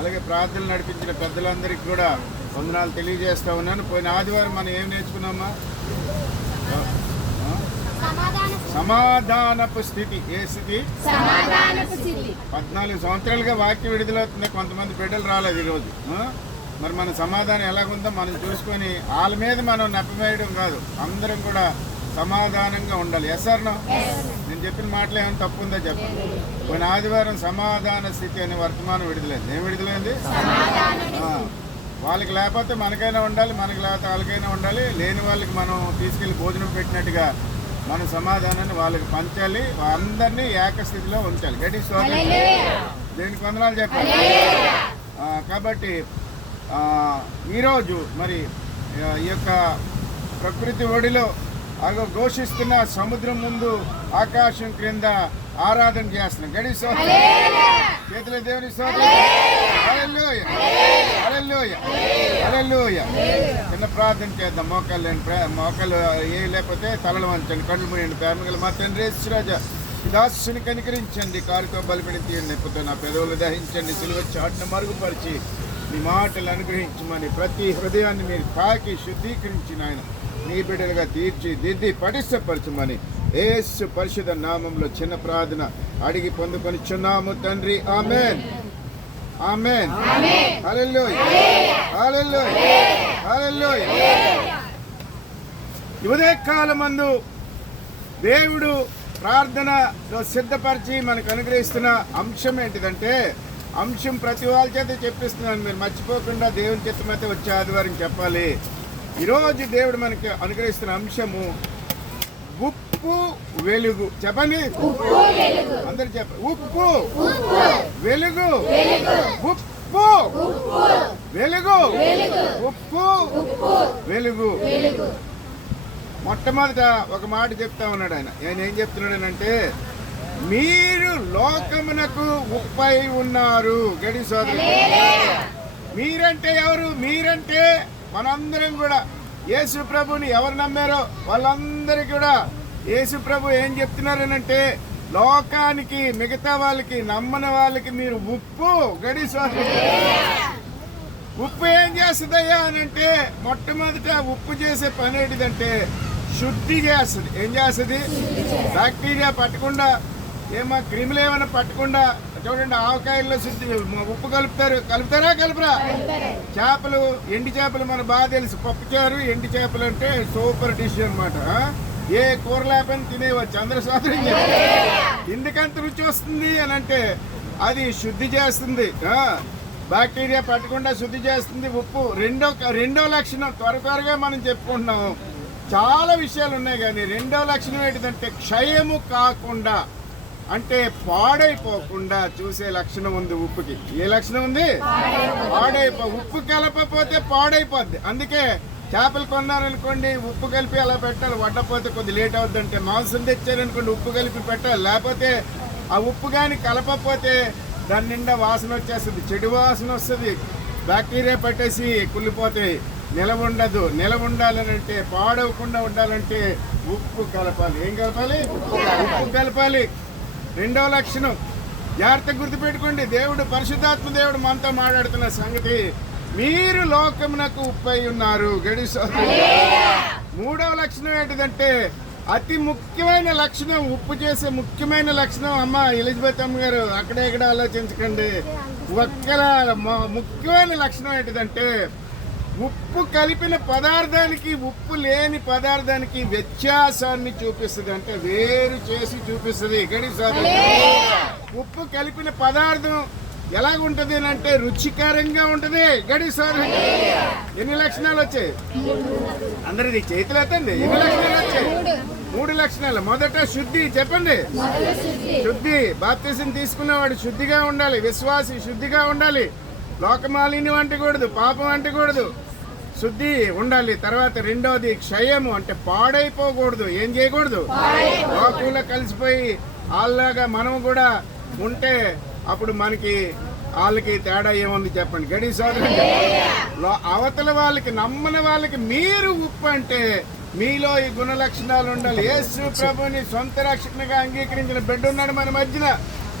అలాగే ప్రార్థనలు నడిపించిన పెద్దలందరికీ కూడా వందనాలు తెలియజేస్తా ఉన్నాను. పోయిన ఆదివారం మనం ఏం నేర్చుకున్నామా? సమాధానపు స్థితి. ఏ స్థితి? 14 సంవత్సరాలుగా వాక్యం విడుదలవుతుంది, కొంతమంది బిడ్డలు రాలేదు ఈరోజు. మరి మన సమాధానం ఎలాగుందో మనం చూసుకొని వాళ్ళ మీద మనం నెప్పవేయడం కాదు, అందరం కూడా సమాధానంగా ఉండాలి. ఎస్ఆర్నో నేను చెప్పిన మాటలు ఏమైనా తప్పు ఉందో చెప్పండి. పోయిన ఆదివారం సమాధాన స్థితి అనే వర్తమానం విడుదలైంది. ఏం విడుదలైంది? వాళ్ళకి లేకపోతే మనకైనా ఉండాలి, మనకి లేకపోతే వాళ్ళకైనా ఉండాలి. లేని వాళ్ళకి మనం తీసుకెళ్ళి భోజనం పెట్టినట్టుగా మన సమాధానాన్ని వాళ్ళకి పంచాలి, అందరినీ ఏకస్థితిలో ఉంచాలి. గట్టి స్వాగతం. దేనికి వందనాలు చెప్పాలి. కాబట్టి ఈరోజు మరి ఈ యొక్క ప్రకృతి ఒడిలో ఘోషిస్తున్న సముద్రం ముందు ఆకాశం క్రింద ఆరాధన చేస్తున్నాం. గడి స్తోత్రం. చేతుల దేవుని స్తోత్రం. హల్లెలూయా, హల్లెలూయా, హల్లెలూయా. చిన్న ప్రార్థన చేద్దాం. మోకాలు ఏ లేకపోతే తలలు వంచండి, కళ్ళు మూయండి. ప్రేమగల మా తండ్రి యేసురాజా, దాసుని కనికరించండి, కారుతో బలిపిడి తీయండి, నెప్పుతో నా పెదవులు దహించండి, సిలువ చాటును మరుగుపరిచి మీ మాటలు అనుగ్రహించమని ప్రతి హృదయాన్ని మీరు తాకి శుద్ధీకరించి నాయన నీ బిడ్డలుగా తీర్చి దిద్ది పటిష్టపరచమని యేసు పరిశుద్ధ నామంలో చిన్న ప్రార్థన అడిగి పొందుకొనిచున్నాము తండ్రి. ఆమేన్, ఆమేన్, హల్లెలూయా, హల్లెలూయా, హల్లెలూయా. ఉదయ కాలమందు దేవుడు ప్రార్థనలో సిద్ధపరిచి మనకు అనుగ్రహిస్తున్న అంశం ఏంటిదంటే, అంశం ప్రతి వాళ్ళ చేత చెప్పిస్తున్నాను, మీరు మర్చిపోకుండా దేవుని చిత్తమైతే వచ్చే ఆదివారం చెప్పాలి. ఈరోజు దేవుడు మనకి అనుగ్రహిస్తున్న అంశము ఉప్పు వెలుగు. చెప్పండి, అందరు చెప్పండి. ఉప్పు వెలుగు, ఉప్పు వెలుగు, ఉప్పు వెలుగు. మొట్టమొదట ఒక మాట చెప్తా ఉన్నాడు ఆయన. ఏం చెప్తున్నాడనంటే, మీరు లోకమునకు ఉప్పై ఉన్నారు. గడి సోదరు, మీరంటే ఎవరు? మీరంటే మనందరం కూడా యేసు ప్రభుని ఎవరు నమ్మారో వాళ్ళందరికీ కూడా యేసు ప్రభు ఏం చెప్తున్నారనంటే, లోకానికి మిగతా వాళ్ళకి నమ్మని వాళ్ళకి మీరు ఉప్పు. గడి సోదరు, ఉప్పు ఏం చేస్తుందయ్యా అని అంటే, మొట్టమొదట ఉప్పు చేసే పని ఏంటిదంటే శుద్ధి చేస్తుంది. ఏం చేస్తుంది? బ్యాక్టీరియా పట్టకుండా, ఏమో క్రిములు ఏమైనా పట్టకుండా. చూడండి, ఆవకాయల్లో శుద్ధి ఉప్పు కలుపుతారా కలుపురా? చేపలు, ఎండి చేపలు మనకు బాగా తెలుసు. పప్పుచారు ఎండి చేపలు అంటే సూపర్ డిష్ అనమాట. ఏ కూర లేపని తినేవచ్చు, అందరూ స్వాతంత్రం. ఎందుకంత రుచి వస్తుంది అని అంటే అది శుద్ధి చేస్తుంది, బ్యాక్టీరియా పట్టకుండా శుద్ధి చేస్తుంది ఉప్పు. రెండో లక్షణం త్వరగా మనం చెప్పుకుంటున్నాం, చాలా విషయాలు ఉన్నాయి, కానీ రెండో లక్షణం ఏంటిదంటే క్షయము కాకుండా, అంటే పాడైపోకుండా చూసే లక్షణం ఉంది ఉప్పుకి. ఏ లక్షణం ఉంది? ఉప్పు కలపకపోతే పాడైపోద్ది. అందుకే చేపలు కొన్నారనుకోండి, ఉప్పు కలిపి అలా పెట్టాలి. వడ్డపోతే కొద్ది లేట్ అవుద్ది. అంటే మాంసం తెచ్చారనుకోండి, ఉప్పు కలిపి పెట్టాలి. లేకపోతే ఆ ఉప్పు కానీ కలపకపోతే దాని నిండా వాసన వచ్చేస్తుంది, చెడు వాసన వస్తుంది, బ్యాక్టీరియా పట్టేసి కుళ్ళిపోతాయి, నిలవ ఉండదు. నిలవ ఉండాలని అంటే, పాడవకుండా ఉండాలంటే ఉప్పు కలపాలి. ఏం కలపాలి? ఉప్పు కలపాలి. రెండవ లక్షణం జాగ్రత్తగా గుర్తుపెట్టుకోండి. దేవుడు, పరిశుద్ధాత్మ దేవుడు మనతో మాట్లాడుతున్న సంగతి, మీరు లోకమునకు ఉప్పై ఉన్నారు. గడి సోదరులు. మూడవ లక్షణం ఏంటిదంటే, అతి ముఖ్యమైన లక్షణం, ఉప్పు చేసే ముఖ్యమైన లక్షణం. అమ్మ ఎలిజబెత్ అమ్మ గారు, అక్కడే ఇక్కడ ఆలోచించకండి. ముఖ్యమైన లక్షణం ఏంటిదంటే, ఉప్పు కలిపిన పదార్థానికి ఉప్పు లేని పదార్థానికి వ్యత్యాసాన్ని చూపిస్తుంది, అంటే వేరు చేసి చూపిస్తుంది. గడి సోదరులు, ఉప్పు కలిపిన పదార్థం ఎలాగుంటది అంటే రుచికరంగా ఉంటది. గడి సోదరులు, ఎన్ని లక్షణాలు వచ్చాయి? అందరిది చేతులు ఎత్తండి. ఎన్ని లక్షణాలు వచ్చాయి? 3 లక్షణాలు. మొదట శుద్ధి. చెప్పండి, శుద్ధి. బాప్తిసం తీసుకున్నవాడు శుద్ధిగా ఉండాలి, విశ్వాసి శుద్ధిగా ఉండాలి, లోకమాలిన్యం అంటకూడదు, పాపం అంటకూడదు, శుద్ధి ఉండాలి. తర్వాత రెండోది క్షయము, అంటే పాడైపోకూడదు. ఏం చేయకూడదు? లోకంలో కలిసిపోయి వాళ్ళలాగా మనం కూడా ఉంటే అప్పుడు మనకి వాళ్ళకి తేడా ఏముంది చెప్పండి. గడి సోదరుడు, అవతల వాళ్ళకి, నమ్మని వాళ్ళకి మీరు ఉప్పు అంటే మీలో ఈ గుణ లక్షణాలు ఉండాలి. యేసు ప్రభుని సొంత రక్షకునిగా అంగీకరించిన బిడ్డ ఉన్నాడు మన మధ్యన.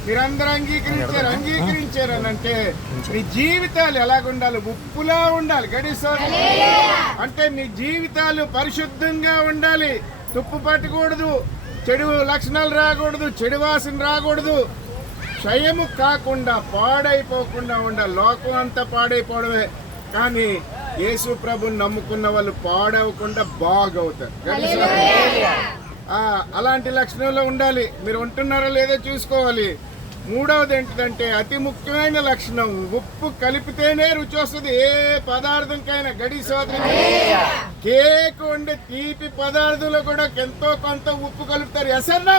మీరందరూ అంగీకరించారు అని అంటే మీ జీవితాలు ఎలాగుండాలి? ఉప్పులా ఉండాలి. గడిసోదరి అంటే మీ జీవితాలు పరిశుద్ధంగా ఉండాలి. తుప్పు పట్టకూడదు, చెడు లక్షణాలు రాకూడదు, చెడు వాసన రాకూడదు, క్షయము కాకుండా పాడైపోకుండా ఉండాలి. లోకం అంతా పాడైపోవడమే, కానీ యేసు ప్రభుని నమ్ముకున్న వాళ్ళు పాడవకుండా బాగవుతారు. అలాంటి లక్షణంలో ఉండాలి. మీరు ఉంటున్నారో లేదో చూసుకోవాలి. మూడవది ఏంటిదంటే అతి ముఖ్యమైన లక్షణం, ఉప్పు కలిపితేనే రుచి వస్తుంది ఏ పదార్థంకైనా. గడి సోదరి, కేక్ వండే తీపి పదార్థంలో కూడా ఎంతో కొంత ఉప్పు కలుపుతారు. ఎసన్నా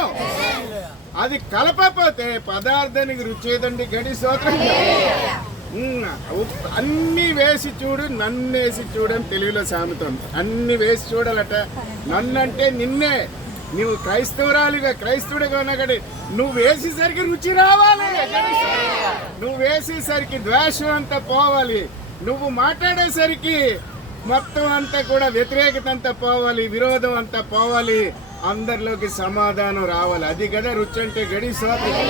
అది కలపకపోతే పదార్థానికి రుచి ఏదండి? గడి సోదరి, అన్ని వేసి చూడు, నన్నేసి చూడని తెలుగులో సామెతం. అన్ని వేసి చూడాలట. నన్నంటే నిన్నే, నువ్వు క్రైస్తవురాలిగా క్రైస్తవుడిగా ఉన్నాగడి నువ్వు వేసేసరికి రుచి రావాలి. నువ్వు వేసేసరికి ద్వేషం అంతా పోవాలి. నువ్వు మాట్లాడేసరికి మొత్తం అంతా కూడా వ్యతిరేకత అంతా పోవాలి, విరోధం అంతా పోవాలి, అందరిలోకి సమాధానం రావాలి. అది కదా రుచి అంటే. గడి సోదరి,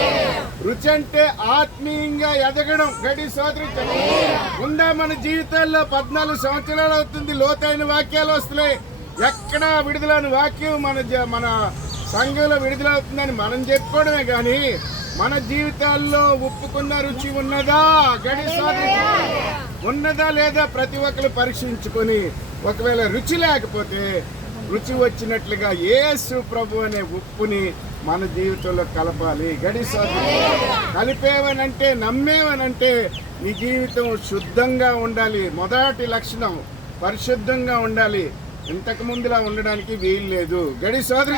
రుచి అంటే ఆత్మీయంగా ఎదగడం. గడి సోదరి ఉందా మన జీవితాల్లో? 14 సంవత్సరాలు అవుతుంది, లోతైన వాక్యాలు వస్తున్నాయి. ఎక్కడా విడుదలని వాక్యం మన సంఘంలో విడుదలవుతుందని మనం చెప్పుకోవడమే కానీ మన జీవితాల్లో ఉప్పుకున్న రుచి ఉన్నదా? గడి సోదరి ఉన్నదా లేదా ప్రతి ఒక్కరు పరీక్షించుకొని, ఒకవేళ రుచి లేకపోతే రుచి వచ్చినట్లుగా యేసు ప్రభు అనే ఉప్పుని మన జీవితంలో కలపాలి. గడి సోదరి, కలిపేవనంటే నమ్మేవనంటే నీ జీవితం శుద్ధంగా ఉండాలి. మొదటి లక్షణం పరిశుద్ధంగా ఉండాలి. ఇంతకు ముందులా ఉండడానికి వీలు లేదు. గడి సోదరి,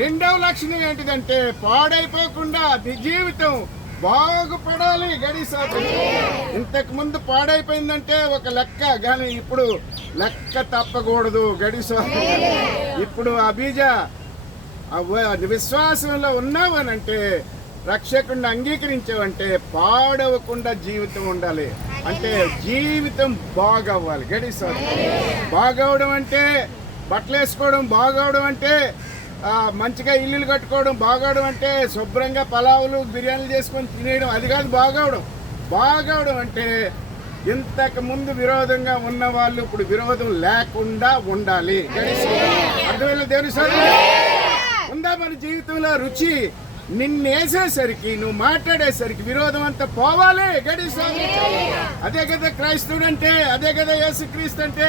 రెండవ లక్షణం ఏంటిదంటే పాడైపోకుండా నీ జీవితం బాగుపడాలి. గడి సోదరి, ఇంతకు ముందు పాడైపోయిందంటే ఒక లెక్క, కానీ ఇప్పుడు లెక్క తప్పకూడదు. గడి సోదరి, ఇప్పుడు అబీజ విశ్వాసంలో ఉన్నావనంటే, రక్షకుడిని అంగీకరించావంటే పాడవకుండా జీవితం ఉండాలి. అంటే జీవితం బాగవ్వాలి. గడి సోదరి, బాగవడం అంటే బట్టలు వేసుకోవడం, బాగవడం అంటే మంచిగా ఇల్లులు కట్టుకోవడం, బాగవడం అంటే శుభ్రంగా పలావులు బిర్యానీలు చేసుకొని తినేయడం, అది కాదు బాగవడం. బాగవడం అంటే ఇంతకు ముందు విరోధంగా ఉన్న వాళ్ళు ఇప్పుడు విరోధం లేకుండా ఉండాలి. గడి సోదరి, అర్థమైన దేవుని సోదరి, ఉందా మన జీవితంలో రుచి? నిన్నేసేసరికి, నువ్వు మాట్లాడేసరికి విరోధం అంతా పోవాలి. గడి సోదరి, అదే కదా క్రైస్తవుడు అంటే, అదే కదా యేసుక్రీస్తు అంటే.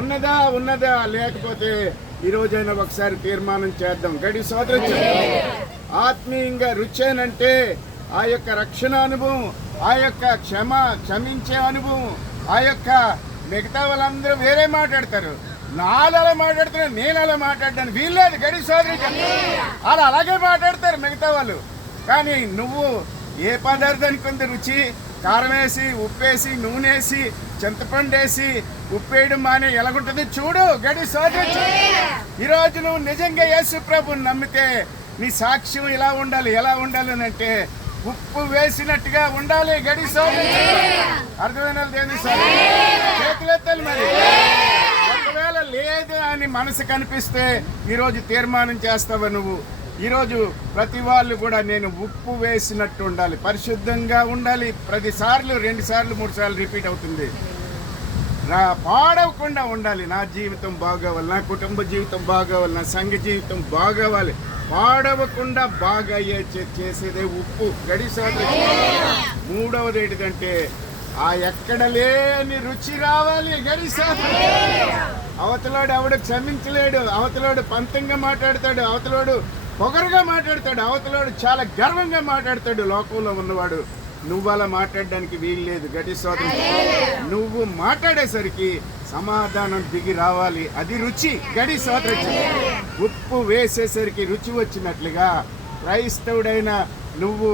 ఉన్నదా లేకపోతే ఈ రోజైనా ఒకసారి తీర్మానం చేద్దాం. గడి సోదరి, ఆత్మీయంగా రుచేనంటే ఆ యొక్క రక్షణ అనుభవం, ఆ యొక్క క్షమించే అనుభవం, ఆ యొక్క మిగతా వాళ్ళందరూ వేరే మాట్లాడతారు. అలా మాట్లాడుతున్నారు, నేను అలా మాట్లాడతాను వీల్లేదు. గడి సోదరి, అలా అలాగే మాట్లాడతారు మిగతా వాళ్ళు. కానీ నువ్వు ఏ పదార్థానికి ఉంది రుచి? కారం వేసి, ఉప్పేసి, నూనె వేసి, చింతపండు వేసి ఉప్పేయడం మానే ఎలాగుంటుంది చూడు. గడి సోదరి, ఈరోజు నువ్వు నిజంగా యేసు ప్రభుని నమ్మితే నీ సాక్ష్యం ఇలా ఉండాలి. ఎలా ఉండాలి అని అంటే ఉప్పు వేసినట్టుగా ఉండాలి. గడి సోదరి, అర్థమైన దేని సోదరి చేతులెత్తాలి. మరి ఒకవేళ లేదు అని మనసు కనిపిస్తే ఈరోజు తీర్మానం చేస్తావా నువ్వు? ఈరోజు ప్రతి వాళ్ళు కూడా నేను ఉప్పు వేసినట్టు ఉండాలి, పరిశుద్ధంగా ఉండాలి. 10 సార్లు 2 సార్లు 3 సార్లు రిపీట్ అవుతుంది. పాడవకుండా ఉండాలి. నా జీవితం బాగోవాలి, నా కుటుంబ జీవితం బాగోవాలి, నా సంఘ జీవితం బాగోవాలి. పాడవకుండా బాగా చేసేదే ఉప్పు. గడి సోదరి, మూడవది ఏంటిదంటే ఆ ఎక్కడ లేని రుచి రావాలి. గడి సోదరి, అవతలోడు ఎవడు క్షమించలేడు, అవతలోడు పంతంగా మాట్లాడతాడు, అవతలోడు పొగరుగా మాట్లాడతాడు, అవతలోడు చాలా గర్వంగా మాట్లాడతాడు. లోకంలో ఉన్నవాడు నువ్వు అలా మాట్లాడడానికి వీలు లేదు. గడి సోదరి, నువ్వు మాట్లాడేసరికి సమాధానం దిగి రావాలి. అది రుచి. గడి సోదరి, ఉప్పు వేసేసరికి రుచి వచ్చినట్లుగా క్రైస్తవుడైన నువ్వు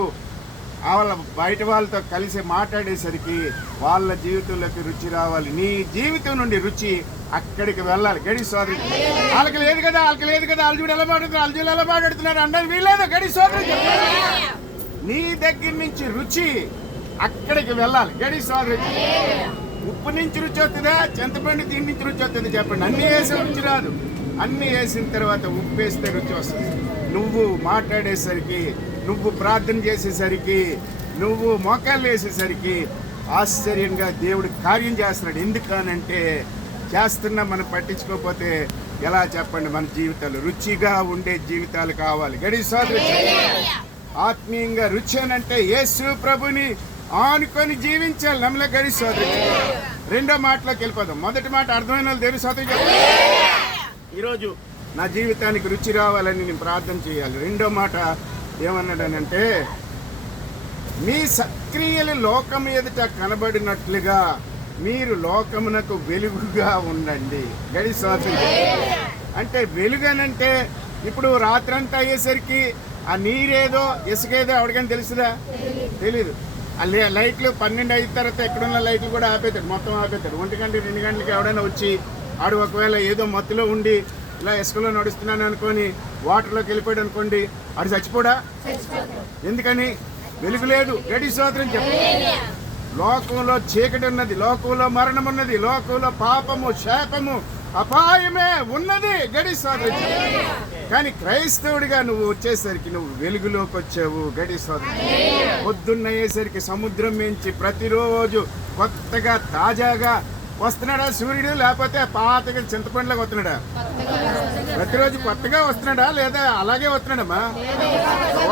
వాళ్ళ బయట వాళ్ళతో కలిసి మాట్లాడేసరికి వాళ్ళ జీవితంలోకి రుచి రావాలి. నీ జీవితం నుండి రుచి అక్కడికి వెళ్ళాలి. గడి సోదరి, వాళ్ళకి లేదు కదా అల్జుడు ఎలా మాట్లాడుతున్నారు, అల్జుడు ఎలా మాట్లాడుతున్నారు అన్నది వీల్లేదు. గడి సోదరి, నీ దగ్గర నుంచి రుచి అక్కడికి వెళ్ళాలి. గడి సోదరి, ఉప్పు నుంచి రుచి వస్తుందా, చింతపండు దీని నుంచి రుచి వస్తుంది చెప్పండి? అన్ని వేసే రుచి రాదు. అన్ని వేసిన తర్వాత ఉప్పు వేస్తే రుచి వస్తుంది. నువ్వు మాట్లాడేసరికి నువ్వు ప్రార్థన చేసేసరికి, నువ్వు మోకాళ్ళు వేసేసరికి ఆశ్చర్యంగా దేవుడు కార్యం చేస్తున్నాడు. ఎందుకనంటే చేస్తున్నా మనం పట్టించుకోకపోతే ఎలా చెప్పండి? మన జీవితాలు రుచిగా ఉండే జీవితాలు కావాలి. గడి సోదరు, ఆత్మీయంగా రుచి అనంటే యేసు ప్రభుని ఆనుకొని జీవించాలి. నమ్మలే గడి సోదరు. రెండో మాటలోకి వెళ్ళిపోదాం. మొదటి మాట అర్థమైన వాళ్ళు దేవుని సోదరు, ఈరోజు నా జీవితానికి రుచి రావాలని నేను ప్రార్థన చేయాలి. రెండో మాట ఏమన్నాడనంటే, మీ సక్రియలు లోకం ఎదుట కనబడినట్లుగా మీరు లోకమునకు వెలుగుగా ఉండండి. గడి సోదరు అంటే వెలుగనంటే ఇప్పుడు రాత్రంతా అయ్యేసరికి ఆ నీరేదో ఇసుకేదో ఎవరికైనా తెలుసుదా? తెలీదు. ఆ లైట్లు 12 అయిన తర్వాత ఎక్కడున్న లైట్లు కూడా ఆపేతాడు, మొత్తం ఆపేతాడు. 1 గంట 2 గంటలకి ఎవడైనా వచ్చి ఆడు ఒకవేళ ఏదో మత్తులో ఉండి ఇలా ఇసుకలో నడుస్తున్నాను అనుకొని వాటర్లోకి వెళ్ళిపోయాడు అనుకోండి, ఆడు చచ్చిపోడా? ఎందుకని? వెలుగు లేదు. గడి సోదరం చెప్పు. లోకంలో చీకటి ఉన్నది, లోకంలో మరణం ఉన్నది, లోకంలో పాపము, శాపము, అపాయమే ఉన్నది. గడి సోదరం. కానీ క్రైస్తవుడిగా నువ్వు వచ్చేసరికి నువ్వు వెలుగులోకి వచ్చావు. గడి సోదరం. పొద్దున్న అయ్యేసరికి సముద్రం నుంచి ప్రతిరోజు కొత్తగా తాజాగా వస్తున్నాడా సూర్యుడు? లేకపోతే పాతగా చింతపండులాగా వస్తున్నాడా? ప్రతిరోజు కొత్తగా వస్తున్నాడా లేదా అలాగే వస్తున్నాడమ్మా?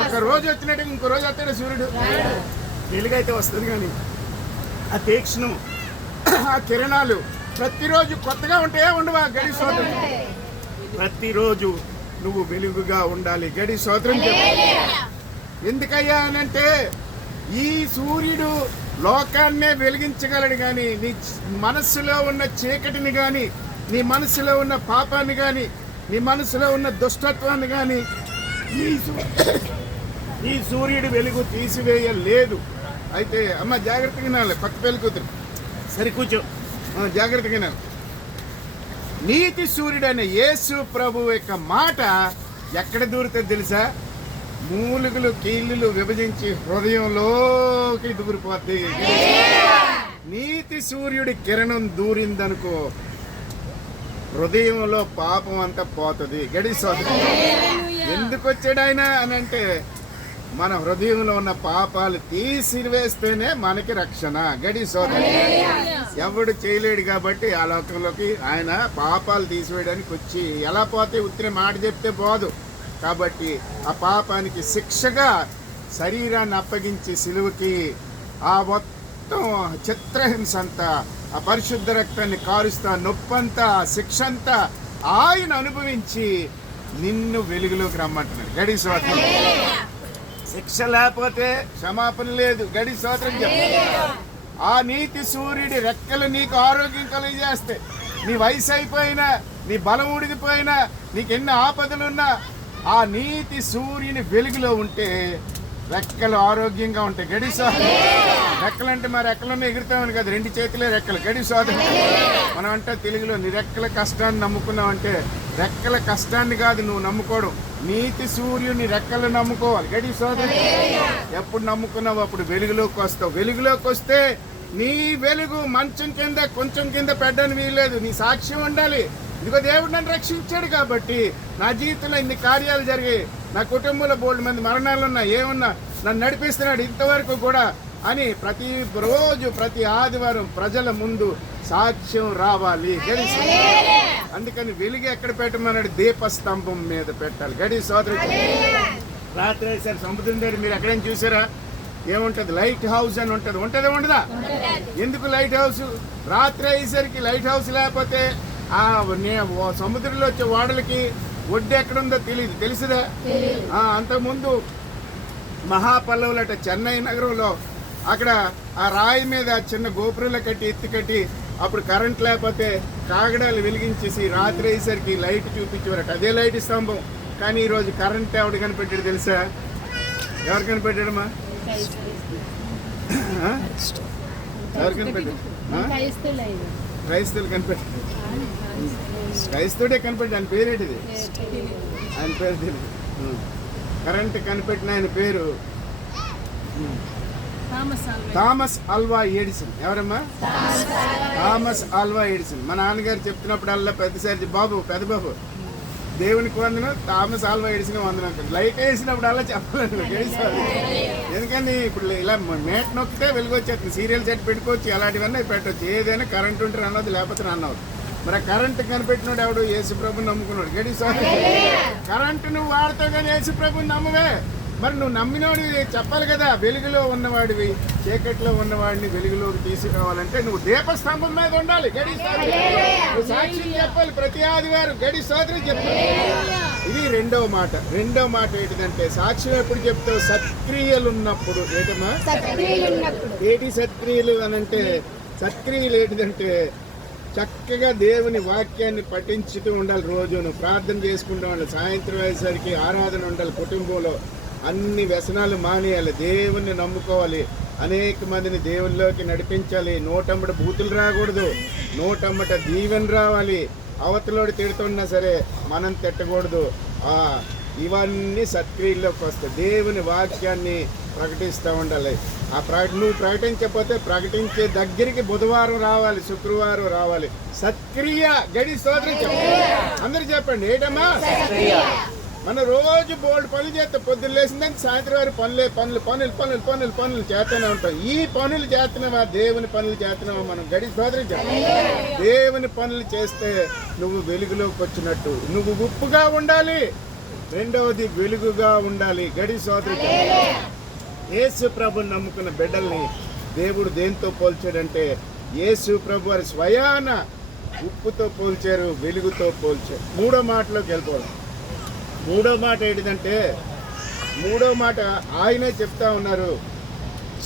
ఒక రోజు వచ్చినట్టు ఇంకో రోజు వస్తాడా సూర్యుడు? వెలుగైతే వస్తుంది, కానీ ఆ తీక్షణం, ఆ కిరణాలు ప్రతిరోజు కొత్తగా ఉంటాయా ఉండవా? గడి సోదరం. ప్రతిరోజు నువ్వు వెలుగుగా ఉండాలి. గడి సోదరం. ఎందుకయ్యా అనంటే ఈ సూర్యుడు లోకాన్నే వెలిగించగలడు, కానీ నీ మనస్సులో ఉన్న చీకటిని కానీ, నీ మనసులో ఉన్న పాపాన్ని కానీ, నీ మనసులో ఉన్న దుష్టత్వాన్ని కానీ ఈ సూర్యుడు వెలుగు తీసివేయలేదు. అయితే అమ్మ జాగ్రత్తగా వినాలి. పక్క పెళ్లి కూతురు సరి కూర్చో, జాగ్రత్తగా వినాలి. నీతి సూర్యుడైన యేసు ప్రభు యొక్క మాట ఎక్కడ దూరుతుంది తెలుసా? మూలుగులు కీళ్ళులు విభజించి హృదయంలోకి దూరిపోద్ది. నీతి సూర్యుడి కిరణం దూరిందనుకో, హృదయంలో పాపం అంతా పోతుంది. గడి సోదరు. ఎందుకు వచ్చాడు ఆయన అని అంటే, మన హృదయంలో ఉన్న పాపాలు తీసివేస్తేనే మనకి రక్షణ. గడి సోదరు. ఎవడు చేయలేడు కాబట్టి ఆ లోకంలోకి ఆయన పాపాలు తీసివేయడానికి వచ్చి, ఎలా పోతే ఉత్తిన మాట చెప్తే పోదు కాబట్టి ఆ పాపానికి శిక్షగా శరీరాన్ని అప్పగించి సిలువకి ఆ మొత్తం చిత్రహింస అంతా, ఆ పరిశుద్ధ రక్తాన్ని కారుస్తా, నొప్పంతా, శిక్ష అంతా ఆయన అనుభవించి నిన్ను వెలుగులోకి రమ్మంటున్నాడు. గడి సోదరం. శిక్ష లేకపోతే క్షమాపణ లేదు. గడి సోదరం చెప్పు. ఆ నీతి సూర్యుడి రెక్కలు నీకు ఆరోగ్యం కలిగజేస్తే, నీ వయసు అయిపోయినా, నీ బలం ఉడిగిపోయినా, నీకు ఎన్ని ఆపదలున్నా ఆ నీతి సూర్యుని వెలుగులో ఉంటే రెక్కలు ఆరోగ్యంగా ఉంటాయి. గడి సోదరం. రెక్కలంటే మరి రెక్కలున్న ఎగురుతామని కదా, 2 చేతులే రెక్కలు. గడి సోదరం. మనం అంటే తెలుగులో నీ రెక్కల కష్టాన్ని నమ్ముకున్నావంటే, రెక్కల కష్టాన్ని కాదు నువ్వు నమ్ముకోవడం, నీతి సూర్యుని రెక్కలు నమ్ముకోవాలి. గడి సోదరం. ఎప్పుడు నమ్ముకున్నావు అప్పుడు వెలుగులోకి వస్తావు. వెలుగులోకి వస్తే నీ వెలుగు మంచం కింద కొంచెం కింద పెట్టడానికి వీల్లేదు. నీ సాక్ష్యం ఉండాలి. ఇదిగో దేవుడు నన్ను రక్షించాడు కాబట్టి నా జీవితంలో ఇన్ని కార్యాలు జరిగాయి, నా కుటుంబంలో బోల్డ్ మంది మరణాలు ఉన్నా, ఏమున్నా నన్ను నడిపిస్తున్నాడు ఇంతవరకు కూడా అని ప్రతి రోజు ప్రతి ఆదివారం ప్రజల ముందు సాక్ష్యం రావాలి. గడి. అందుకని వెలుగు ఎక్కడ పెట్టమన్నాడు? దీపస్తంభం మీద పెట్టాలి. గడి సోదరు. రాత్రి వేసారు సముద్రం దగ్గర, మీరు ఎక్కడైనా చూసారా? ఏముంటది? లైట్ హౌస్ అని ఉంటది. ఉంటదా ఉండదా? ఎందుకు లైట్ హౌస్? రాత్రి అయ్యేసరికి లైట్ హౌస్ లేకపోతే ఆ సముద్రంలో వచ్చే ఓడలకి ఒడ్డు ఎక్కడుందో తెలియదు. తెలుసుదా? అంతకుముందు మహాపల్లవులట చెన్నై నగరంలో అక్కడ ఆ రాయి మీద చిన్న గోపురంలో కట్టి ఎత్తి కట్టి, అప్పుడు కరెంట్ లేకపోతే కాగడాలు వెలిగించేసి రాత్రి అయ్యేసరికి లైట్ చూపించేవారట. అదే లైట్ స్తంభం. కానీ ఈరోజు కరెంట్ ఎవడు కనిపెట్టాడు తెలుసా? ఎవరు కనిపెట్టాడమ్మా? ఎవరు కనిపెట్టాడు? క్రైస్తవులు కనిపెట్టాడు. క్రైస్తవుడే కనిపెట్టాడు. ఆయన పేరేంటిది? ఆయన పేరు తెలియదు. కరెంట్ కనిపెట్టిన ఆయన పేరు థామస్ ఆల్వా ఎడిసన్. ఎవరమ్మా? Thomas Alva Edison. మా నాన్నగారు చెప్తున్నప్పుడల్లా పెద్దసారి బాబు, పెద్ద బాబు దేవునికి వందనం, థామస్ ఆల్వా ఎడిసన్ వందనం అంటాడు. లైట్ వేసినప్పుడు అలా చెప్పాలి గడిసోదరి. ఎందుకని ఇప్పుడు ఇలా మేట నొక్కితే వెలుగు వచ్చేస్తుంది. సీరియల్ సెట్ పెట్టుకోవచ్చు, అలాంటివన్నీ పెట్టవచ్చు. ఏదైనా కరెంట్ ఉంటే రన్ అవుతుంది, లేకపోతే రన్ అవుతుంది. మరి కరెంట్ కనిపెట్టినాడు ఎవడు? యేసు ప్రభుని నమ్ముకున్నాడు. గడిసోదరి, కరెంట్ నువ్వు వాడతావు కానీ యేసు ప్రభుని నమ్మవే. మరి నువ్వు నమ్మినోడు చెప్పాలి కదా, వెలుగులో ఉన్నవాడివి చీకట్లో ఉన్నవాడిని వెలుగులోకి తీసుకురావాలంటే నువ్వు దీపస్తంభం మీద ఉండాలి. గడి సోదరి, నువ్వు సాక్ష్యం చెప్పాలి ప్రతి ఆదివారం. గడి సోదరి చెప్పాలి. ఇది రెండవ మాట. రెండవ మాట ఏంటిదంటే, సాక్ష్యం ఎప్పుడు చెప్తావు? సత్క్రియలు ఉన్నప్పుడు. ఏటమ్మా? ఏటి సత్క్రియలు అని అంటే, సత్క్రియలు ఏంటిదంటే చక్కగా దేవుని వాక్యాన్ని పఠించుతూ ఉండాలి. రోజును ప్రార్థన చేసుకుంటూ ఉండాలి. సాయంత్రం అయ్యేసరికి ఆరాధన ఉండాలి. కుటుంబంలో అన్ని వ్యసనాలు మానేయాలి. దేవుణ్ణి నమ్ముకోవాలి. అనేక మందిని దేవునిలోకి నడిపించాలి. నోటమ్మట బూతులు రాకూడదు, నోటమ్మట దీవెన రావాలి. అవతలోడు తిడుతున్నా సరే మనం తిట్టకూడదు. ఇవన్నీ సత్క్రియల్లోకి వస్తాయి. దేవుని వాక్యాన్ని ప్రకటిస్తూ ఉండాలి. నువ్వు ప్రకటించకపోతే ప్రకటించే దగ్గరికి బుధవారం రావాలి, శుక్రవారం రావాలి. సత్క్రియ. గడి సోదరి చెప్పండి, అందరు చెప్పండి. ఏటమ్మా? మన రోజు బోల్డ్ పనులు చేస్తాం. పొద్దున్న లేచిందని సాయంత్రం వారి పనులే పనులు పనులు పనులు పనులు పనులు చేస్తూనే ఉంటాం. ఈ పనులు చేస్తున్నావా? దేవుని పనులు చేస్తున్నావా? మనం గడి సోదరి చెప్పండి. దేవుని పనులు చేస్తే నువ్వు వెలుగులోకి వచ్చినట్టు. నువ్వు ఉప్పుగా ఉండాలి. రెండవది వెలుగుగా ఉండాలి. గడి సోదరి, యేసు ప్రభుని నమ్ముకున్న బిడ్డల్ని దేవుడు దేంతో పోల్చాడంటే, యేసు ప్రభు వారి స్వయాన ఉప్పుతో పోల్చారు, వెలుగుతో పోల్చారు. మూడో మాటలోకి వెళ్ళిపోవడం. మూడో మాట ఏంటిదంటే, మూడో మాట ఆయనే చెప్తా ఉన్నారు.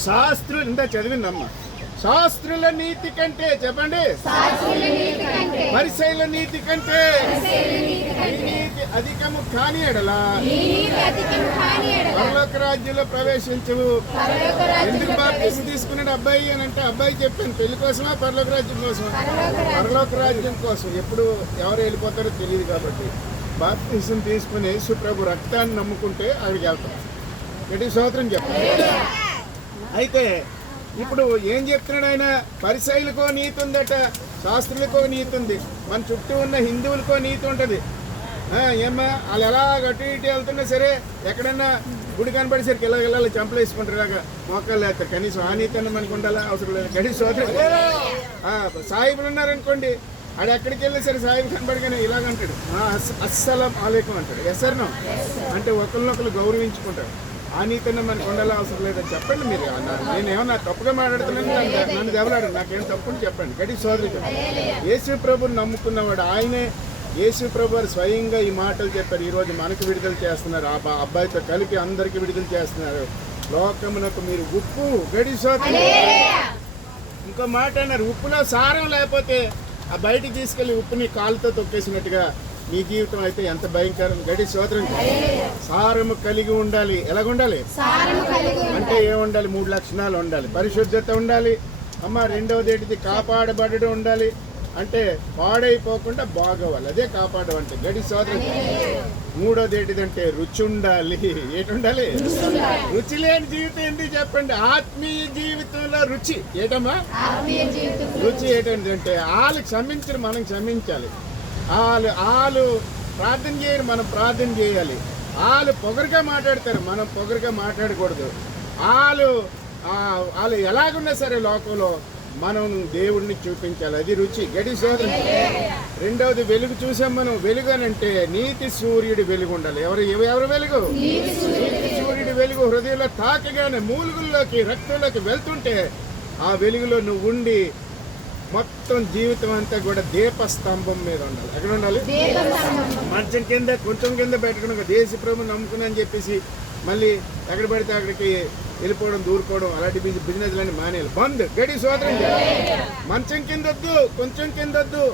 శాస్త్రులు ఇంత చదివిందమ్మ. శాస్త్రుల నీతి కంటే చెప్పండి, పరిసయ్యుల నీతి కంటే నీతి అధికము కాని ఎడలా పరలోక రాజ్యంలో ప్రవేశించవు. ఎందుకు బాప్తిసం తీసుకున్నాడు అబ్బాయి అని అంటే, అబ్బాయి చెప్పాను పెళ్లి కోసమా పరలోక రాజ్యం కోసమా? పరలోక రాజ్యం కోసం. ఎప్పుడు ఎవరు వెళ్ళిపోతారో తెలియదు కాబట్టి బాప్తిసం తీసుకుని యేసు ప్రభు రక్తాన్ని నమ్ముకుంటే అక్కడికి వెళ్తాం. గట్టి స్తోత్రం చెప్పండి. అయితే ఇప్పుడు ఏం చెప్తున్నాడు ఆయన? పరిసయ్యులకో నీతి ఉందట, శాస్త్రులకో నీతి ఉంది, మన చుట్టూ ఉన్న హిందువులకో నీతి ఉంటుంది. ఏమ్మా వాళ్ళు ఎలా అటు ఇటు వెళ్తున్నా సరే, ఎక్కడన్నా గుడి కనపడేసరికి ఇలా వెళ్ళాలి, చంపలు వేసుకుంటారు, ఇలాగా మోకాలు లేస్తారు. కనీసం ఆ నీతి అన్న మనకు ఉండాలా? అవసరం లేదు. గడి సోదరు సాయిబులు ఉన్నారనుకోండి, ఆడు ఎక్కడికి వెళ్ళి సరే సాయిబు కనపడగానే ఇలాగంటాడు, అస్సలం అలైకుం అంటాడు. ఎసర్నం అంటే ఒకరినొకరు గౌరవించుకుంటారు. ఆ నీతన్నా మనకు ఉండాలా? అవసరం లేదని చెప్పండి. మీరు నేనేమన్నా తప్పుగా మాట్లాడుతున్నాను, నన్ను దెబ్బలాడు, నాకేం తప్పుని చెప్పండి. గడి సోదరి, యేసు ప్రభుని నమ్ముకున్నవాడు ఆయనే. యేసు ప్రభు వారు స్వయంగా ఈ మాటలు చెప్పారు. ఈరోజు మనకు విడుదల చేస్తున్నారు. ఆ అబ్బాయితో కలిపి అందరికీ విడుదల చేస్తున్నారు. లోకమునకు మీరు ఉప్పు. గడి సోదరి, ఇంకో మాట అన్నారు, ఉప్పులో సారం లేకపోతే ఆ బయటికి తీసుకెళ్లి ఉప్పుని కాలుతో తొక్కేసినట్టుగా నీ జీవితం అయితే ఎంత భయంకరం. గడి సోదరం, సారము కలిగి ఉండాలి. ఎలాగుండాలి అంటే ఏముండాలి? 3 లక్షణాలు ఉండాలి. పరిశుద్ధత ఉండాలి అమ్మ. రెండవది ఏంటిది? కాపాడబడడం ఉండాలి. అంటే పాడైపోకుండా బాగోవాలి, అదే కాపాడడం అంటే. గడి సోదరం, మూడోది ఏంటిదంటే రుచి ఉండాలి. ఏంటుండాలి? రుచి లేని జీవితం ఎందుకు చెప్పండి? ఆత్మీయ జీవితంలో రుచి. ఏటమ్మా? రుచి ఏంటంటే వాళ్ళు క్షమించరు, మనం క్షమించాలి. వాళ్ళు ప్రార్థన చేయరు, మనం ప్రార్థన చేయాలి. వాళ్ళు పొగరుగా మాట్లాడతారు, మనం పొగరుగా మాట్లాడకూడదు. వాళ్ళు ఎలాగున్నా సరే లోకంలో మనం దేవుడిని చూపించాలి. అది రుచి. గడి సోదరు, రెండవది వెలుగు. చూసాం మనం. వెలుగు అని అంటే నీతి సూర్యుడి వెలుగు ఉండాలి. ఎవరు వెలుగు? నీతి సూర్యుడి వెలుగు హృదయంలో తాకగానే మూలుగుల్లోకి రక్తంలోకి వెళ్తుంటే ఆ వెలుగులో నువ్వు ఉండి మొత్తం జీవితం అంతా కూడా దీపస్తంభం మీద ఉండాలి. ఎక్కడ ఉండాలి? మంచం కింద కొంచెం కింద పెట్టకుండా దేశ ప్రభుని నమ్ముకుని చెప్పేసి మళ్ళీ ఎక్కడ పడితే అక్కడికి వెళ్ళిపోవడం, దూరుకోవడం, అలాంటి బిజినెస్లన్నీ మానేయాలి. బంద్. గడి సోదరం, మంచం కిందొద్దు, కొంచెం కిందొద్దు.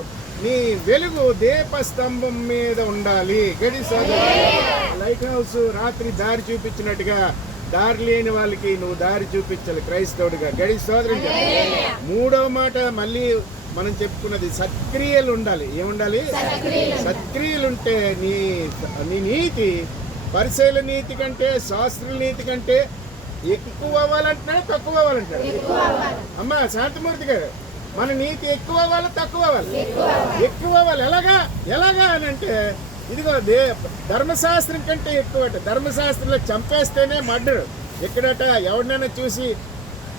నీ వెలుగు దీపస్తంభం మీద ఉండాలి. గడి సోదరం, లైట్ హౌస్ రాత్రి దారి చూపించినట్టుగా దారి లేని వాళ్ళకి నువ్వు దారి చూపించాలి క్రైస్తవుడిగా. గడి సోదరం. మూడవ మాట మళ్ళీ మనం చెప్పుకున్నది సత్క్రియలు ఉండాలి. ఏముండాలి? సత్క్రియలు ఉంటే నీ నీతి పరిసయ్యుల నీతి కంటే శాస్త్రుల నీతి కంటే ఎక్కువ అవ్వాలంటున్నాడు, తక్కువ అవ్వాలంటాడు? అమ్మా శాంతమూర్తి గారు, మన నీతి ఎక్కువ అవ్వాలి, తక్కువ అవ్వాలి? ఎక్కువ అవ్వాలి. ఎలాగా అని అంటే ఇదిగో ధర్మశాస్త్రం కంటే ఎక్కువ. ధర్మశాస్త్రంలో చంపేస్తేనే మర్డర్. ఎక్కడట ఎవరినైనా చూసి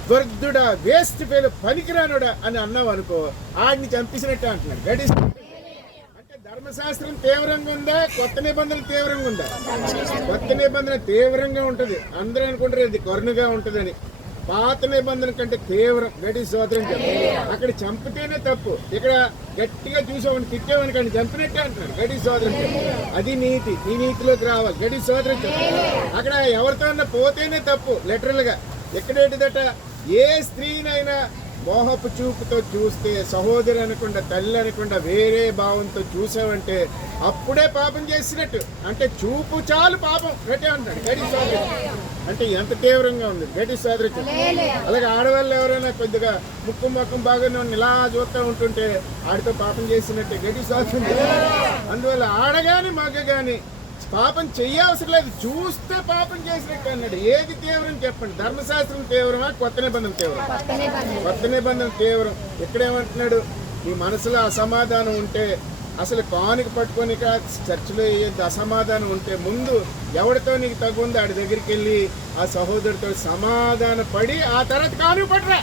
దుర్దుడా, వేస్ట్ పేరు, పనికిరానుడా అని అన్నావు అనుకో, ఆడిని చంపేసినట్టే అంటున్నాడు. అంటే ధర్మశాస్త్రం తీవ్రంగా ఉందా, కొత్త నిబంధన తీవ్రంగా ఉందా? కొత్త నిబంధన తీవ్రంగా ఉంటుంది. అందరూ అనుకుంటారు ఇది కరుణగా ఉంటుందని. పాత నిబంధన కంటే తీవ్రం. గడి స్తోత్రం చెప్పాలి. అక్కడ చంపితేనే తప్పు, ఇక్కడ గట్టిగా చూసామని తిట్టామని కానీ చంపినట్టే అంటున్నాడు. గడి స్తోత్రం చెప్పాలి. అది నీతి. ఈ నీతిలోకి రావాలి. గడి స్తోత్రం చెప్పాలి. అక్కడ ఎవరితో పోతేనే తప్పు లిటరల్ గా. ఎక్కడేటిదట, ఏ స్త్రీనైనా మోహపు చూపుతో చూస్తే, సహోదరి అనకుండా, తల్లి అనకుండా వేరే భావంతో చూసావంటే అప్పుడే పాపం చేసినట్టు. అంటే చూపు చాలు పాపం. గట్టి అంటాడు గడి సోదరి. అంటే ఎంత తీవ్రంగా ఉంది గడి సోదరి. అలాగే ఆడవాళ్ళు ఎవరైనా కొద్దిగా ముక్కు మొక్కం బాగానే ఇలా చూస్తూ ఉంటుంటే ఆడితో పాపం చేసినట్టే గడి సోదరి. అందువల్ల ఆడగాని మగ గాని పాపం చెయ్యవసరం లేదు, చూస్తే పాపం చేసినట్టు అన్నాడు. ఏది తీవ్రం చెప్పండి? ధర్మశాస్త్రం తీవ్రమా, కొత్త నిబంధన తీవ్రం? కొత్త నిబంధన తీవ్రం. ఇక్కడేమంటున్నాడు, నీ మనసులో అసమాధానం ఉంటే, అసలు కానుక పట్టుకొని చర్చిలో అసమాధానం ఉంటే ముందు ఎవరితో నీకు తగ్గుందో ఆడి దగ్గరికి వెళ్ళి ఆ సహోదరుడితో సమాధాన పడి ఆ తర్వాత కానుక పట్టరా.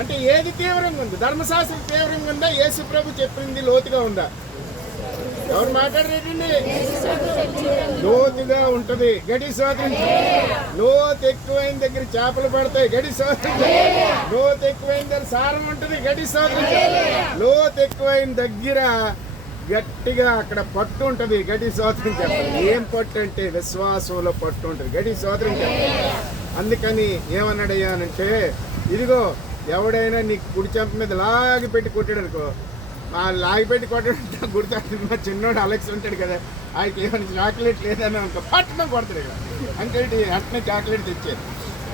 అంటే ఏది తీవ్రంగా ఉంది? ధర్మశాస్త్రం తీవ్రంగా ఉందా, యేసు ప్రభు చెప్పింది లోతుగా ఉందా? ఎవరు మాట్లాడరేటండి? లోతుగా ఉంటది. గడి స్తోత్రం. లోతు ఎక్కువైన దగ్గర చేపలు పడతాయి. గడి స్తోత్రం. లోతు ఎక్కువైన దగ్గర సారం ఉంటది. గడి స్తోత్రం. లోతు ఎక్కువైన దగ్గర గట్టిగా అక్కడ పట్టు ఉంటది. గడి స్తోత్రం చెప్పాలి. ఏం పట్టు అంటే విశ్వాసంలో పట్టు ఉంటది. గడి స్తోత్రం చెప్పాలి. అందుకని ఏమన్నాడయ్యా అంటే, ఇదిగో ఎవడైనా నీకు కుడి చెంప మీద లాగి పెట్టి కొట్టాడు అనుకో, లాగిపెట్టి కొట్టడం గుర్తొస్తుంది. మా చిన్నోడు అలెక్స్ ఉంటాడు కదా, ఆయనకి ఏమైనా చాక్లెట్ లేదని అనుకో పట్టణం కొడతాడు కదా. అంటే అట్నే చాక్లెట్ తెచ్చారు.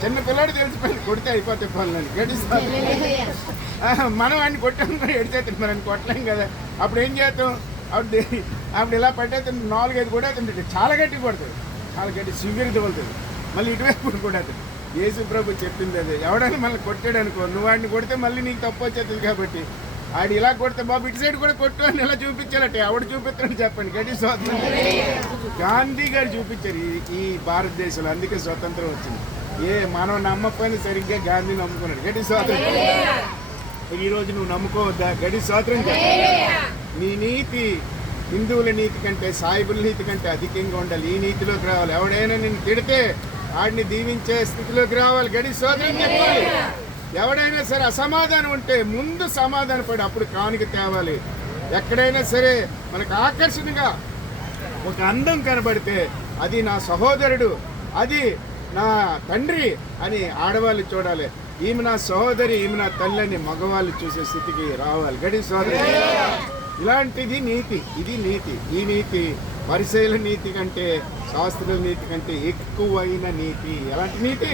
చిన్న పిల్లాడు తెలిసిపోయింది కొడితే అయిపోతే పనులని. గడిస్తాను మనం ఆయన కొట్టాము ఎడితే మరి అని కొట్టలేం కదా. అప్పుడు ఏం చేస్తాం? అప్పుడు ఇలా పట్టేస్తుంది 4-5 కూడా అవుతుంటాడు. చాలా గట్టి కొడతాడు, చాలా గట్టి సివియర్ తోలుతుంది. మళ్ళీ ఇటువైపు కూడా అవుతుంది. యేసు ప్రభు చెప్పింది అదే. ఎవడైనా మళ్ళీ కొట్టాడు అనుకో, నువ్వు వాడిని కొడితే మళ్ళీ నీకు తప్పు వచ్చేస్తుంది. కాబట్టి ఆడు ఇలా కొడితే బాబు ఇటు సైడ్ కూడా కొట్టు అని ఇలా చూపించాలట. ఎవడు చూపిస్తాడని చెప్పండి. గడి స్వాతంత్రం గాంధీ గారు చూపించారు ఈ భారతదేశంలో. అందుకే స్వతంత్రం వచ్చింది. మనం నమ్మకపోయినా సరిగ్గా గాంధీ నమ్ముకున్నాడు. గడి స్వాతంత్రం. ఈరోజు నువ్వు నమ్ముకోవద్దా? గడి స్వాతంత్రం. నీ నీతి హిందువుల నీతి కంటే, సాయిబుల నీతి కంటే అధికంగా ఉండాలి. ఈ నీతిలోకి రావాలి. ఎవడైనా నిన్ను తిడితే ఆడిని దీవించే స్థితిలోకి రావాలి. గడి స్వాతంత్రం చెప్పాలి. ఎవడైనా సరే అసమాధానం ఉంటే ముందు సమాధాన పడి అప్పుడు కానుక తేవాలి. ఎక్కడైనా సరే మనకు ఆకర్షణగా ఒక అందం కనబడితే అది నా సహోదరుడు, అది నా తండ్రి అని ఆడవాళ్ళు చూడాలి. ఈమె నా సహోదరి, ఈమె నా తల్లి అని మగవాళ్ళు చూసే స్థితికి రావాలి. గడి సోదరి. ఇలాంటిది నీతి. ఇది నీతి. ఈ నీతి పరిశీలన నీతి కంటే, శాస్త్రుల నీతి కంటే ఎక్కువైన నీతి. ఎలాంటి నీతి?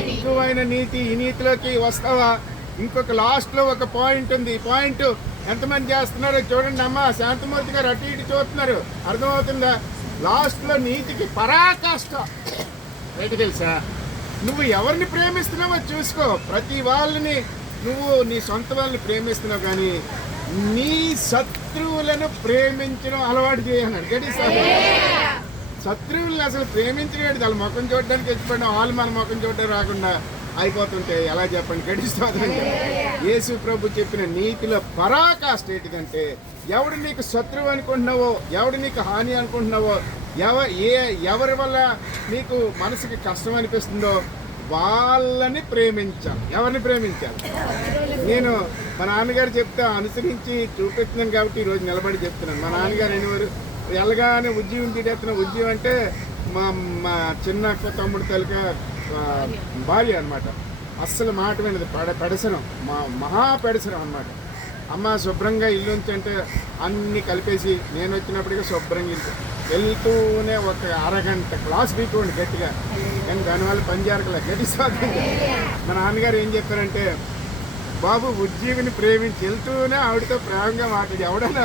ఎక్కువైన నీతి. ఈ నీతిలోకి వస్తావా? ఇంకొక లాస్ట్లో ఒక పాయింట్ ఉంది. ఈ పాయింట్ ఎంతమంది చేస్తున్నారో చూడండి. అమ్మ శాంతమూర్తి గారు అటు ఇటు చూస్తున్నారు. అర్థమవుతుందా? లాస్ట్లో నీతికి పరాకాష్ట ఏంటి తెలుసా? నువ్వు ఎవరిని ప్రేమిస్తున్నావో చూసుకో. ప్రతి వాళ్ళని నువ్వు నీ సొంత వాళ్ళని ప్రేమిస్తున్నావు, కానీ నీ శత్రువులను ప్రేమించడం అలవాటు చేయన్నాడు. గడి శత్రువులను అసలు ప్రేమించడం, వాళ్ళ ముఖం చూడడానికి వచ్చిపోయినా వాళ్ళు మన ముఖం చూడడం రాకుండా అయిపోతుంటే ఎలా చెప్పండి? గడి స్తోత్రం. యేసు ప్రభు చెప్పిన నీతిలో పరాకాష్ట ఏంటిదంటే, ఎవడు నీకు శత్రువు అనుకుంటున్నావో, ఎవడు నీకు హాని అనుకుంటున్నావో, ఎవరి వల్ల నీకు మనసుకి కష్టం అనిపిస్తుందో వాళ్ళని ప్రేమించాలి. ఎవరిని ప్రేమించాలి? నేను మా నాన్నగారు చెప్తా అనుసరించి చూపిస్తున్నాను కాబట్టి ఈరోజు నిలబడి చెప్తున్నాను. మా నాన్నగారు అనేవారు, ఎలాగానే ఉద్యోగం తీరేస్తున్న ఉద్యోగం అంటే మా చిన్న అక్క తమ్ముడు తల్లిక భార్య అనమాట. అస్సలు మాట వినది. పెడసనం, మహా పెడసనం అనమాట. అమ్మ శుభ్రంగా ఇల్లు నుంచి అంటే అన్నీ కలిపేసి నేను వచ్చినప్పటికీ శుభ్రంగా వెళ్తూనే ఒక అరగంట క్లాస్ బీకోండి గట్టిగా. కానీ దానివల్ల పనిచేరకలే. గట్టి స్వాతంత్రం. మా నాన్నగారు ఏం చెప్పారంటే, బాబు ఉద్యోగిని ప్రేమించి వెళ్తూనే ఆవిడతో ప్రేమగా మాట్లాడి, ఎవడైనా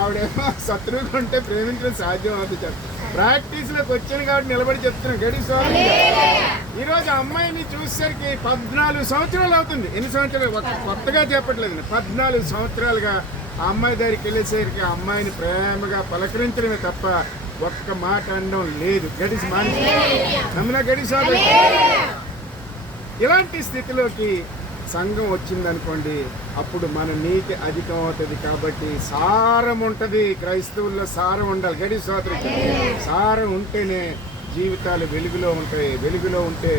ఆవిడేమో శత్రువులు ఉంటే ప్రేమించడం సాధ్యం అవుతుంది. ప్రాక్టీస్లోకి వచ్చాను కాబట్టి నిలబడి చెప్తున్నాను. గడి స్వాతంత్రం. ఈరోజు అమ్మాయిని చూసేసరికి 14 సంవత్సరాలు అవుతుంది. ఎన్ని సంవత్సరాలు? కొత్తగా చెప్పట్లేదు. 14 సంవత్సరాలుగా ఆ అమ్మాయి దగ్గరికి వెళ్ళేసరికి ఆ అమ్మాయిని ప్రేమగా పలకరించడమే తప్ప ఒక్క మాట అనడం లేదు. గడిసి మానేసి నమ్మిన గడిసా. ఇలాంటి స్థితిలోకి సంఘం వచ్చిందనుకోండి, అప్పుడు మన నీతి అధికం అవుతుంది. కాబట్టి సారం ఉంటుంది, క్రైస్తవుల్లో సారం ఉండాలి. గడి సోదరికి సారం ఉంటేనే జీవితాలు వెలుగులో ఉంటాయి. వెలుగులో ఉంటే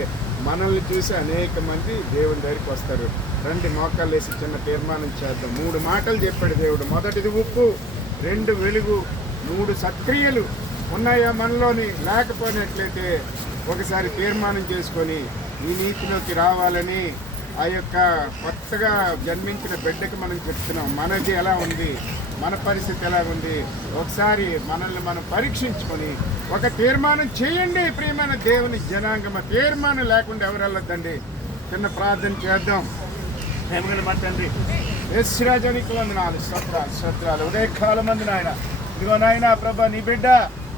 మనల్ని చూసి అనేక మంది దేవుని దగ్గరికి వస్తారు. రండి మోకాళ్ళు వేసి చిన్న తీర్మానం చేద్దాం. 3 మాటలు చెప్పాడు దేవుడు. మొదటిది ఉప్పు, 2 వెలుగు, 3 సత్క్రియలు ఉన్నాయా మనలోని? లేకపోయినట్లయితే ఒకసారి తీర్మానం చేసుకొని ఈ నీతిలోకి రావాలని ఆ యొక్క కొత్తగా జన్మించిన బిడ్డకి మనం చెప్తున్నాం. మనది ఎలా ఉంది, మన పరిస్థితి ఎలా ఉంది, ఒకసారి మనల్ని మనం పరీక్షించుకొని ఒక తీర్మానం చేయండి. ప్రియమైన దేవుని జనాంగమ, తీర్మానం లేకుండా ఎవరు వెళ్ళొద్దండి. చిన్న ప్రార్థన చేద్దాం. ఏమగల మా తండ్రి యశ్రాజానికి వందనాలు, స్తోత్రాలు. ఉదయకాలం మంది నాయన, ఇదిగో నాయన ప్రభా, నీ బిడ్డ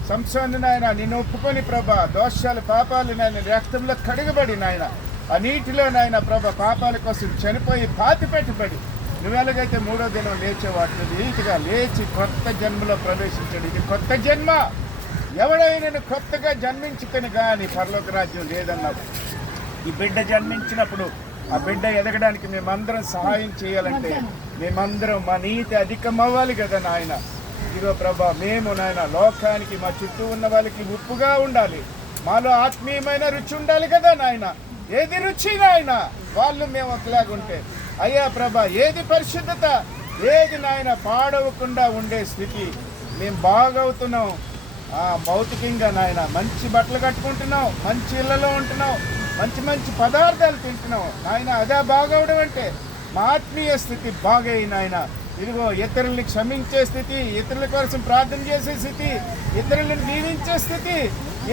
సంసోను నాయన నిన్ను ఒప్పుకొని ప్రభా, దోషాలు పాపాలు నాయన రక్తంలో కడగబడి నాయన ఆ నీటిలో నాయన ప్రభా పాపాల కోసం చనిపోయి పాతి పెట్టుబడి నువ్వు ఎలాగైతే 3వ దినం లేచేవాడు నీటిగా లేచి కొత్త జన్మలో ప్రవేశించాడు. ఇది కొత్త జన్మ. ఎవడైనా కొత్తగా జన్మించుకొని కానీ పరలోక రాజ్యం లేదన్నావు. ఈ బిడ్డ జన్మించినప్పుడు ఆ బిడ్డ ఎదగడానికి మేమందరం సహాయం చేయాలంటే మేమందరం మా నీతి అధికం అవ్వాలి కదా నాయన. ఇదిగో ప్రభా, మేము నాయన లోకానికి మా చుట్టూ ఉన్న వాళ్ళకి ఉప్పుగా ఉండాలి. మాలో ఆత్మీయమైన రుచి ఉండాలి కదా నాయన. ఏది రుచి నాయన? వాళ్ళు మేము ఒకలాగుంటే అయ్యా ప్రభా, ఏది పరిశుద్ధత, ఏది నాయన పాడవకుండా ఉండే స్థితి. మేము బాగవుతున్నాం భౌతికంగా నాయన, మంచి బట్టలు కట్టుకుంటున్నాం, మంచి ఇళ్లలో ఉంటున్నాం, మంచి మంచి పదార్థాలు తింటున్నాం నాయన. అదే బాగవడం అంటే మా ఆత్మీయ స్థితి బాగయి నాయన. ఇదిగో ఇతరుల్ని క్షమించే స్థితి, ఇతరుల కోసం ప్రార్థన చేసే స్థితి, ఇతరులను దీవించే స్థితి,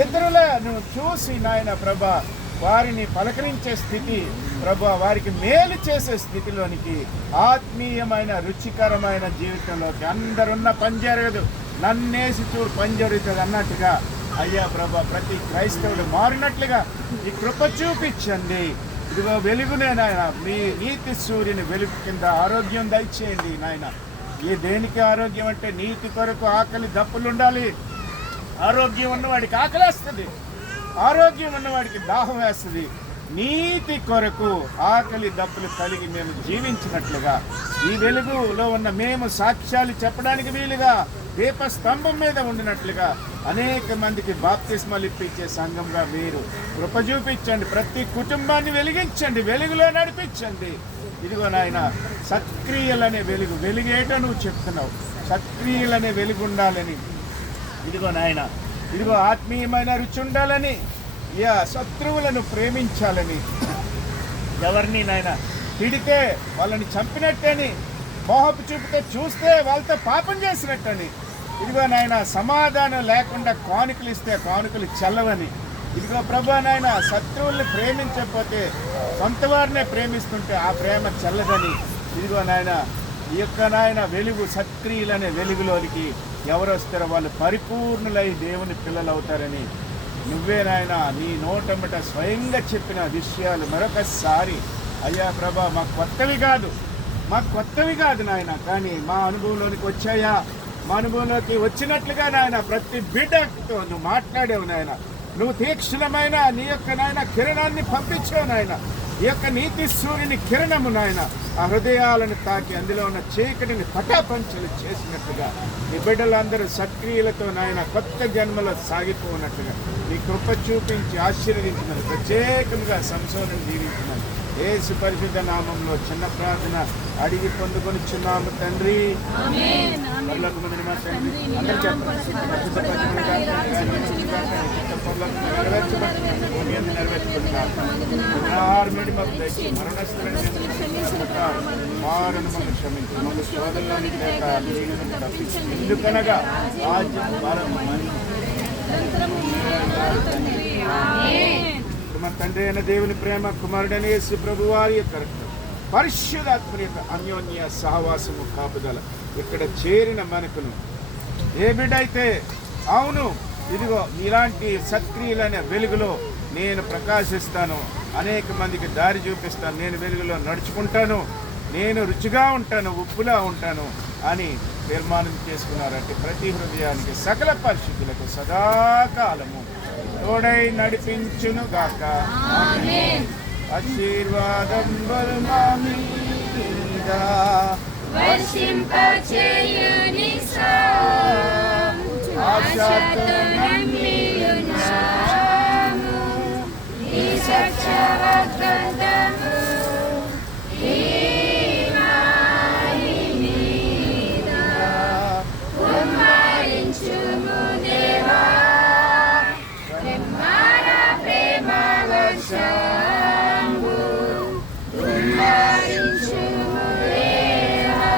ఇతరులను చూసి నాయన ప్రభా వారిని పలకరించే స్థితి ప్రభా, వారికి మేలు చేసే స్థితిలోనికి ఆత్మీయమైన రుచికరమైన జీవితంలోకి అందరున్న పని జరగదు, నన్నేసి చూడు పని జరుగుతుంది అన్నట్టుగా అయ్యా ప్రభా ప్రతి క్రైస్తవుడు మారినట్లుగా ఈ కృప చూపించండి. ఇదిగో వెలుగునే నాయన, మీ నీతి సూర్యుని వెలుగు కింద ఆరోగ్యం దయచేయండి నాయన. ఈ దేనికి ఆరోగ్యం అంటే నీతి కొరకు ఆకలి దప్పులు ఉండాలి. ఆరోగ్యం ఉన్నవాడికి ఆకలి వేస్తుంది, ఆరోగ్యం ఉన్నవాడికి దాహం వేస్తుంది. నీతి కొరకు ఆకలి దప్పులు కలిగి మేము జీవించినట్లుగా ఈ వెలుగులో ఉన్న మేము సాక్ష్యాలు చెప్పడానికి వీలుగా దీపస్తంభం మీద ఉండినట్లుగా అనేక మందికి బాప్తిస్మాలు ఇప్పించే సంఘంగా మీరు కృప చూపించండి. ప్రతి కుటుంబాన్ని వెలిగించండి, వెలుగులో నడిపించండి. ఇదిగో నాయన, సత్క్రియలనే వెలుగు, వెలుగేటో నువ్వు చెప్తున్నావు, సత్క్రియలనే వెలుగు ఉండాలని. ఇదిగో నాయన, ఇదిగో ఆత్మీయమైన రుచి ఉండాలని, శత్రువులను ప్రేమించాలని, ఎవరిని నాయన తిడితే వాళ్ళని చంపినట్టని, మోహపు చూపితే చూస్తే వాళ్ళతో పాపం చేసినట్టని. ఇదిగో నాయన, సమాధానం లేకుండా కానుకలు ఇస్తే కానుకలు చల్లవని. ఇదిగో ప్రభా నాయన, శత్రువుల్ని ప్రేమించకపోతే సొంత వారినే ప్రేమిస్తుంటే ఆ ప్రేమ చల్లదని. ఇదిగో నాయన, ఈ యొక్క నాయన వెలుగు, సత్క్రియలనే వెలుగులోనికి ఎవరు వస్తారో వాళ్ళు పరిపూర్ణులై దేవుని పిల్లలు అవుతారని నువ్వే నాయన నీ నోటమ్మట స్వయంగా చెప్పిన విషయాలు మరొకసారి అయ్యా ప్రభా మాకు కొత్తవి కాదు నాయన, కానీ మా అనుభవంలోనికి వచ్చాయా, మా అనుభవంలోకి వచ్చినట్లుగా నాయన ప్రతి బిడ్డతో నువ్వు మాట్లాడావు నాయన. నువ్వు తీక్షణమైన నీ యొక్క నాయన కిరణాన్ని పంపించావు నాయన. ఈ యొక్క నీతి సూర్యుని కిరణము నాయన ఆ హృదయాలను తాకి అందులో ఉన్న చీకటిని పటాపంచలు చేసినట్టుగా నీ బిడ్డలందరూ సక్రియలతో నాయన కొత్త జన్మలో సాగిపోయినట్టుగా నీ కృప చూపించి ఆశీర్వదించినది. ప్రత్యేకంగా సంసోను జీవించినది యేసు పరిశుద్ధ నామంలో చిన్న ప్రార్థన అడిగి పొందుకొనిచున్నాము తండ్రి. ఎందుకనగా మన తండ్రి అయిన దేవుని ప్రేమ, కుమారుడైన యేసు ప్రభు వారి యొక్క పరిశుద్ధాత్మ యొక్క అన్యోన్య సహవాసము కాపుదల ఇక్కడ చేరిన మనకును ఏ బిడ్డ అయితే అవును ఇదిగో ఇలాంటి సత్క్రియలైన వెలుగులో నేను ప్రకాశిస్తాను, అనేక మందికి దారి చూపిస్తాను, నేను వెలుగులో నడుచుకుంటాను, నేను రుచిగా ఉంటాను, ఉప్పులా ఉంటాను, అని తీర్మానం చేసుకున్నారంటే ప్రతి హృదయానికి సకల పరిస్థితులకు సదాకాలము తోడై నడిపించును గాక. ఆశీర్వాదం మా మీద వర్షింపచేయుని ఆశతో నమ్మియున్నాము. ఈ సత్య వాగ్దానము ఈ వారి మీద కుమ్మరించుము దేవా. బ్రహ్మాండ ప్రేమ వర్షము కుమ్మరించుము దేవా.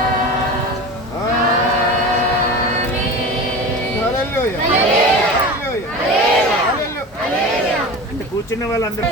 హల్లెలూయా. హల్లెలూయా. హల్లెలూయా. అంటే కూర్చున్న వాళ్ళందరూ